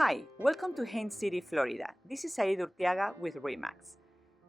Hi, welcome to Haines City, Florida. This is Aida Urtiaga with RE/MAX.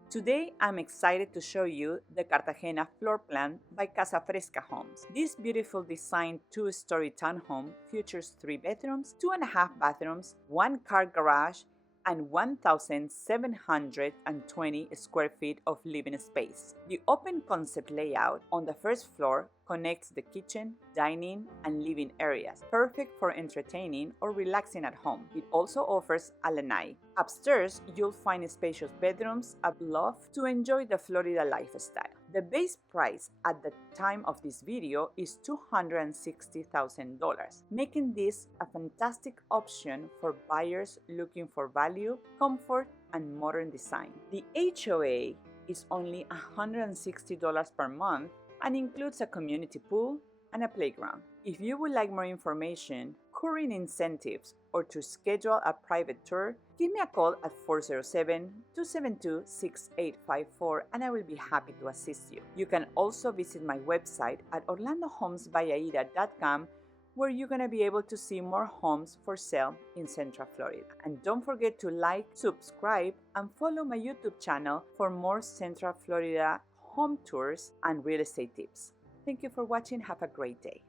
Today, I'm excited to show you the Cartagena floor plan by Casa Fresca Homes. This beautiful design two-story townhome features 3 bedrooms, 2.5 bathrooms, 1 car garage, and 1,720 square feet of living space. The open concept layout on the first floor connects the kitchen, dining, and living areas, perfect for entertaining or relaxing at home. It also offers a lanai. Upstairs, you'll find spacious bedrooms, a loft to enjoy the Florida lifestyle. The base price at the time of this video is $260,000, making this a fantastic option for buyers looking for value, comfort, and modern design. The HOA is only $160 per month and includes a community pool and a playground. If you would like more information, current incentives, or to schedule a private tour, give me a call at 407-272-6854 and I will be happy to assist you. You can also visit my website at orlandohomesbyaida.com, where you're going to be able to see more homes for sale in Central Florida. And don't forget to like, subscribe, and follow my YouTube channel for more Central Florida home tours and real estate tips. Thank you for watching. Have a great day.